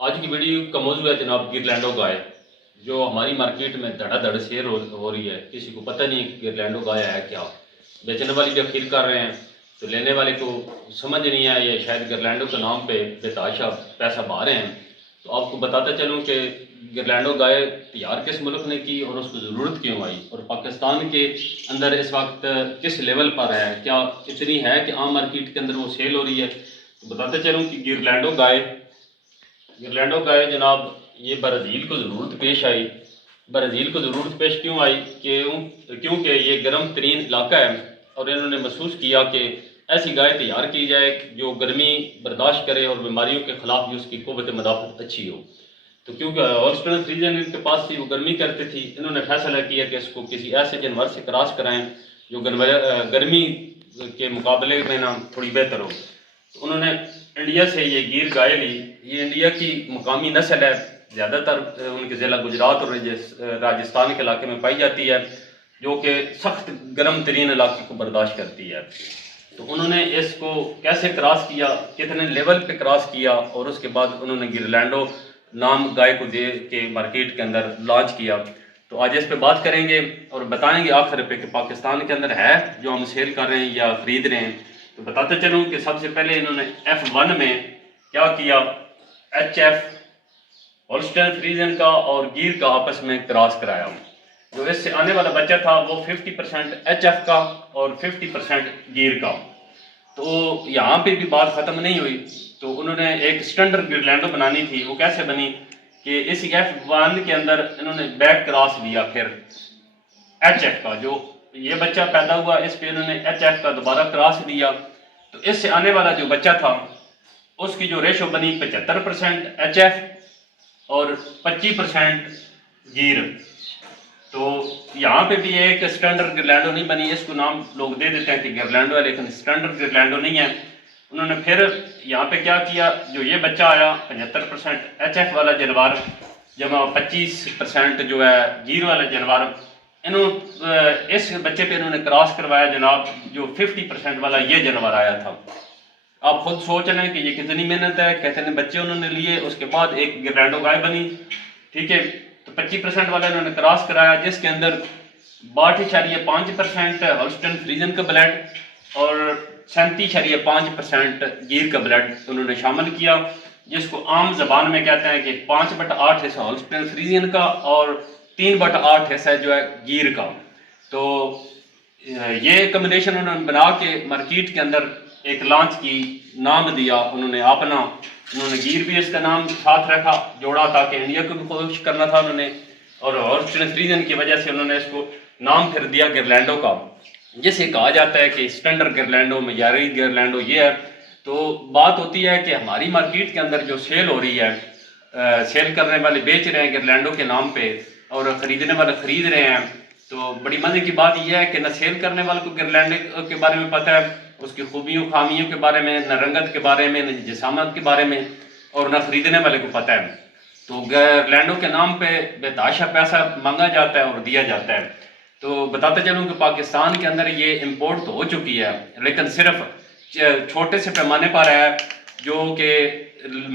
آج کی ویڈیو کا موضوع ہے جناب گرلینڈو گائے، جو ہماری مارکیٹ میں دھڑا دھڑ سیل ہو رہی ہے۔ کسی کو پتہ نہیں کہ گرلینڈو گائے ہے کیا، بیچنے والی بھی اخیر کر رہے ہیں تو لینے والے کو سمجھ نہیں ہے، یا شاید گرلینڈو کے نام پہ بے تحاشا پیسہ بہا رہے ہیں۔ تو آپ کو بتاتا چلوں کہ گرلینڈو گائے تیار کس ملک نے کی اور اس کو ضرورت کیوں آئی، اور پاکستان کے اندر اس وقت کس لیول پر ہے، کیا اتنی ہے کہ عام مارکیٹ کے اندر وہ سیل ہو رہی ہے۔ تو بتاتے چلوں کہ گرلینڈو گائے جناب یہ برازیل کو ضرورت پیش آئی۔ برازیل کو ضرورت پیش کیوں آئی کیونکہ یہ گرم ترین علاقہ ہے، اور انہوں نے محسوس کیا کہ ایسی گائے تیار کی جائے جو گرمی برداشت کرے اور بیماریوں کے خلاف بھی اس کی قوت مدافعت اچھی ہو۔ تو کیونکہ ہولسٹن فریزن ان کے پاس تھی، وہ گرمی کرتے تھی، انہوں نے فیصلہ کیا کہ اس کو کسی ایسے جانور سے کراس کرائیں جو گرمی کے مقابلے میں نا تھوڑی بہتر ہو۔ تو انہوں نے انڈیا سے یہ گیر گائے لی۔ یہ انڈیا کی مقامی نسل ہے، زیادہ تر ان کے ضلع گجرات اور راجستھان کے علاقے میں پائی جاتی ہے، جو کہ سخت گرم ترین علاقے کو برداشت کرتی ہے۔ تو انہوں نے اس کو کیسے کراس کیا، کتنے لیول پہ کراس کیا، اور اس کے بعد انہوں نے گرلینڈو نام گائے کو دے کے مارکیٹ کے اندر لانچ کیا۔ تو آج اس پہ بات کریں گے اور بتائیں گے آخر پہ کہ پاکستان کے اندر ہے جو ہم سیل کر رہے ہیں یا خرید رہے ہیں۔ تو بتاتے چلوں کہ سب سے پہلے انہوں نے F1 میں کیا کیا، HF ہولسٹن فریزن کا اور گیر کا آپس میں کراس کرایا۔ جو اس سے آنے والا بچہ تھا وہ 50% HF کا اور 50% گیر کا۔ تو یہاں پہ بھی بات ختم نہیں ہوئی، تو انہوں نے ایک سٹینڈرڈ گرلینڈو بنانی تھی۔ وہ کیسے بنی کہ اس F1 کے اندر انہوں نے بیک کراس لیا، پھر HF کا جو یہ بچہ پیدا ہوا اس پہ انہوں نے HF کا دوبارہ کراس دیا۔ تو اس سے آنے والا جو بچہ تھا اس کی جو ریشو بنی 75% HF اور 25% گیر۔ تو یہاں پہ بھی ایک سٹینڈرڈ گرلینڈو نہیں بنی، اس کو نام لوگ دے دیتے ہیں کہ گرلینڈو ہے، لیکن سٹینڈرڈ گرلینڈو نہیں ہے۔ انہوں نے پھر یہاں پہ کیا کیا، جو یہ بچہ آیا 75% HF والا جانور جمع 25% جو ہے گیر والا جانور، اس بچے پہ انہوں نے کراس کروایا جناب، جو 50% والا یہ جانور آیا تھا۔ آپ خود سوچ رہے ہیں کہ یہ کتنی محنت ہے، کتنے بچے انہوں نے لیے، اس کے بعد ایک گرلینڈو گائے بنی، ٹھیک ہے۔ تو 25% والا انہوں نے کراس کرایا، جس کے اندر 62.5% ہولسٹن فریزن کا بلڈ اور 37.5% گیر کا بلڈ انہوں نے شامل کیا، جس کو عام زبان میں کہتے ہیں کہ 5/8 حصہ ہولسٹن فریزن کا اور 3/8 حصہ جو ہے گیر کا۔ تو یہ کمبینیشن انہوں نے بنا کے مارکیٹ کے اندر ایک لانچ کی، نام دیا انہوں نے اپنا، انہوں نے گیر بھی اس کا نام ساتھ رکھا جوڑا، تاکہ انڈیا کو بھی خوش کرنا تھا انہوں نے، اور ہولسٹن فریزن کی وجہ سے انہوں نے اس کو نام پھر دیا گرلینڈو کا، جسے کہا جاتا ہے کہ سٹینڈرڈ گرلینڈو، معیاری گرلینڈو یہ ہے۔ تو بات ہوتی ہے کہ ہماری مارکیٹ کے اندر جو سیل ہو رہی ہے، سیل کرنے والے بیچ رہے ہیں گرلینڈو کے نام پہ اور خریدنے والے خرید رہے ہیں، تو بڑی مزے کی بات یہ ہے کہ نہ سیل کرنے والے کو گرلینڈو کے بارے میں پتہ ہے، اس کی خوبیوں خامیوں کے بارے میں، نہ رنگت کے بارے میں، نہ جسامت کے بارے میں، اور نہ خریدنے والے کو پتہ ہے۔ تو گرلینڈو کے نام پہ بے تحاشا پیسہ مانگا جاتا ہے اور دیا جاتا ہے۔ تو بتاتے چلوں کہ پاکستان کے اندر یہ امپورٹ تو ہو چکی ہے، لیکن صرف چھوٹے سے پیمانے پر ہے، جو کہ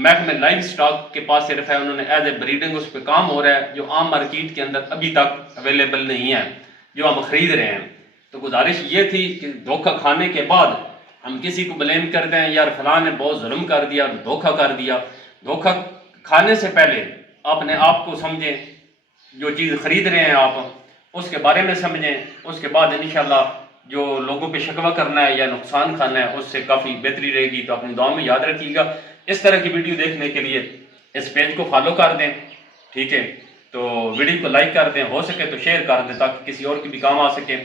محکمہ لائف سٹاک کے پاس صرف ہے، انہوں نے ایز اے بریڈنگ اس پہ کام ہو رہا ہے، جو عام مارکیٹ کے اندر ابھی تک اویلیبل نہیں ہے، جو ہم خرید رہے ہیں۔ تو گزارش یہ تھی کہ دھوکہ کھانے کے بعد ہم کسی کو بلیم کر دیں یار فلاں نے بہت ظلم کر دیا، دھوکہ کر دیا، دھوکہ کھانے سے پہلے اپنے آپ کو سمجھیں، جو چیز خرید رہے ہیں آپ اس کے بارے میں سمجھیں، اس کے بعد انشاءاللہ جو لوگوں پہ شکوہ کرنا ہے یا نقصان کھانا ہے اس سے کافی بہتری رہے گی۔ تو اپنی دعا میں یاد رکھیے گا۔ اس طرح کی ویڈیو دیکھنے کے لیے اس پیج کو فالو کر دیں، ٹھیک ہے، تو ویڈیو کو لائک کر دیں، ہو سکے تو شیئر کر دیں تاکہ کسی اور کی بھی کام آ سکے۔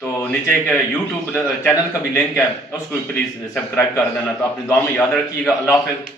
تو نیچے ایک یوٹیوب چینل کا بھی لنک ہے، اس کو پلیز سبسکرائب کر دینا۔ تو اپنی دعا میں یاد رکھیے گا۔ اللہ حافظ۔